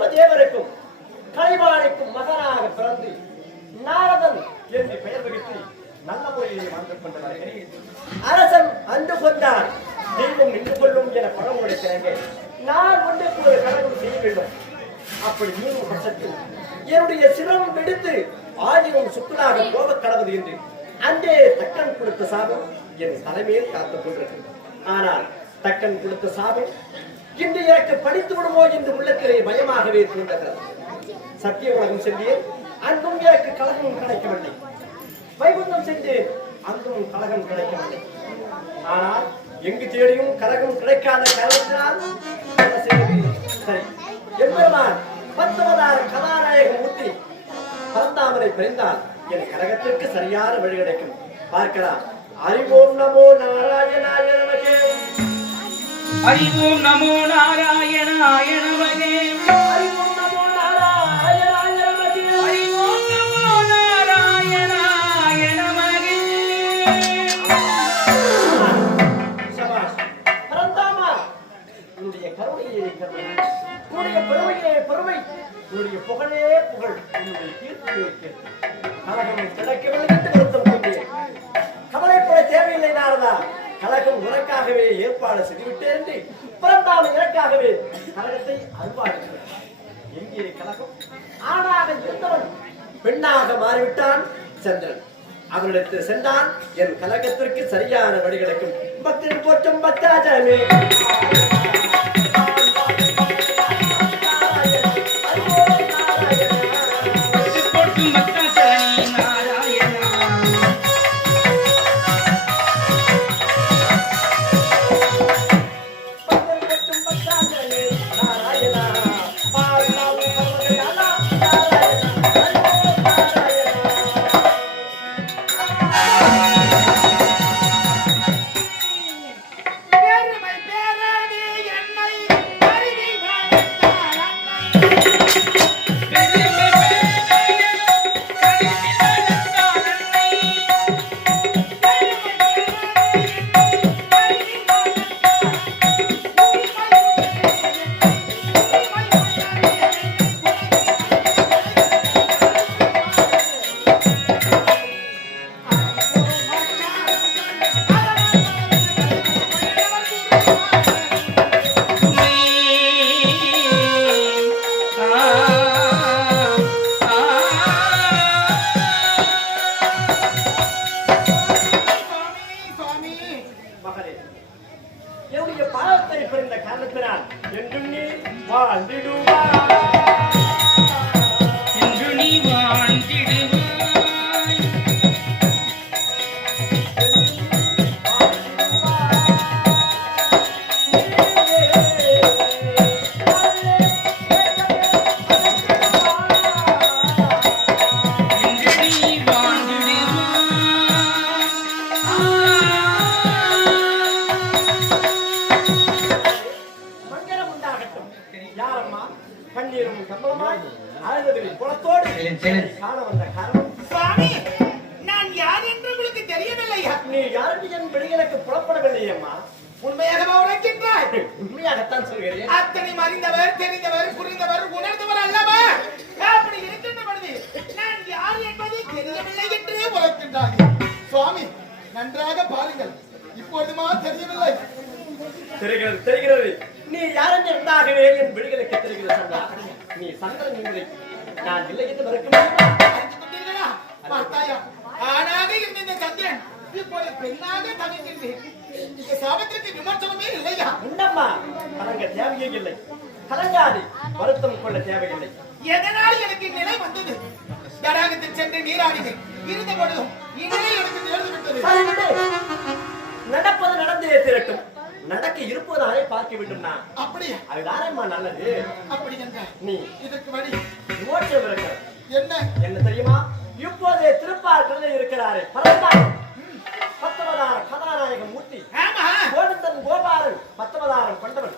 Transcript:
நானும் பிரம்மதேவருக்கும் கலைவாணிக்கும் மகனாக பிறந்து நாரதன் என்று பெயர் வகித்து நல்ல முறையில் வாழ்ந்து கொண்டவர்கள் அரசன் அன்று கொண்டான். தெய்வம் நின்று கொள்ளும் என படம் உடைக்கிறாங்க நான் ஒன்றுக்கு ஒரு கடவுள் செய்ய வேண்டும். அப்படி நீயும் பட்சத்தில் என்னுடைய சிரம் வெடித்து ஆயிரம் சுக்குலாக போக கடவுள் என்று அன்றே தக்கன் கொடுத்த சாபம் என் தலைமையில் காத்துக் கொண்டிருக்கிறது. ஆனால் தக்கன் கொடுத்த சாபம் இன்று எனக்கு படித்து விடுமோ என்று உள்ளத்திலே பயமாகவே தூண்டுகிறது சத்திய உலகம் சென்றேன் அங்கும் எனக்கு கலகம் கிடைக்கவில்லை. வைகுந்தம் சென்று அங்கும் கலகம் கிடைக்கவில்லை. ஆனால் எங்கு தேடியும் கலகம் கிடைக்காத காரணத்தினால் என்ன செய்வது? சரி எம்பெருமான் பத்தவதார கதாநாயக மூர்த்தி பரந்தாமரை பிரிந்தால் என் கழகத்திற்கு சரியான வழி கிடைக்கும். பார்க்கலாம். அறிவோம் நமோ நாராயணாய அறிவோம் நமோ நாராயணாய நமகே அறிவோம் நமோ நாராயணாய நமகே அறிவோம் நமோ நாராயணாய நமகே சபாஷ் பரந்தாமா உன்னுடைய கருணையே கருணை. உன்னுடைய பெருமையே பெருமை. உன்னுடைய புகழே புகழ். உன்னுடைய கீர்த்தியே கீர்த்தி கழகம் கிடைக்கவில்லை என்று வருத்தம் கொண்டேன். கவலைப்பட தேவையில்லை நாரதா. கழகம் உனக்காகவே ஏற்பாடு செய்துவிட்டேன் என்று பிறந்தாலும் எனக்காகவே கழகத்தை அருள்வாடுகிறேன் எங்கே கழகம்? ஆணாக இருந்தவன் பெண்ணாக மாறிவிட்டான் சந்திரன். அவனிடத்தில் சென்றான். என் கலகத்திற்கு சரியான வழி கிடைக்கும் பக்தன் போற்றும் பக்தாஜமே பாவத்தை பிறந்த காரணத்தினால் என்றும் நீ வாழ்ந்திடுவாய். நீ யாரும் என் வெளிகளுக்கு புறப்படவில்லை அம்மா உண்மையாகவா உரைக்கின்றாய்? உண்மையாகத்தான் சொல்கிறேன். அத்தனை அறிந்தவர் தெரிந்தவர் புரிந்தவர் உணர்ந்தவர் அல்லவா? அப்படி இருக்கின்ற பொழுது நான் யார் என்பது தெரியவில்லை என்று உரைக்கின்றாய் சுவாமி நன்றாக பாருங்கள். இப்பொழுதுமா தெரியவில்லை. தெரிகிறது தெரிகிறது. நீ யாரென்று இருந்தாகவே என் விழிகளுக்கு தெரிகிறது நீ சந்திரன் என்பதை நான் இல்லை என்று மறுக்க முடியுமா? தேவையே இல்லை கலங்காது வருத்தம் கொள்ள தேவையில்லை. எதனால் எனக்கு நிலை வந்தது? தடாகத்தில் சென்று நீராடினேன். இருந்த பொழுதும் இந்நிலை எனக்கு நேர்ந்து விட்டது. நடப்பது நடந்தே திரட்டும். நடக்க இருப்பதாலே பார்க்க வேண்டும் நான். அப்படியா? அதுதானேம்மா நல்லது. அப்படி என்றால் நீ. இதற்கு வழி? மோட்சம் இருக்கிறது. என்ன? என்ன தெரியுமா? இப்போது திருப்பாற்றலில் இருக்கிறாரே பரந்தாய் பத்தொன்பதாயிரம் கதாநாயகம் மூர்த்தி. கோவிந்தன் கோபாலன் பத்தொன்பதாயிரம் கொண்டவன்.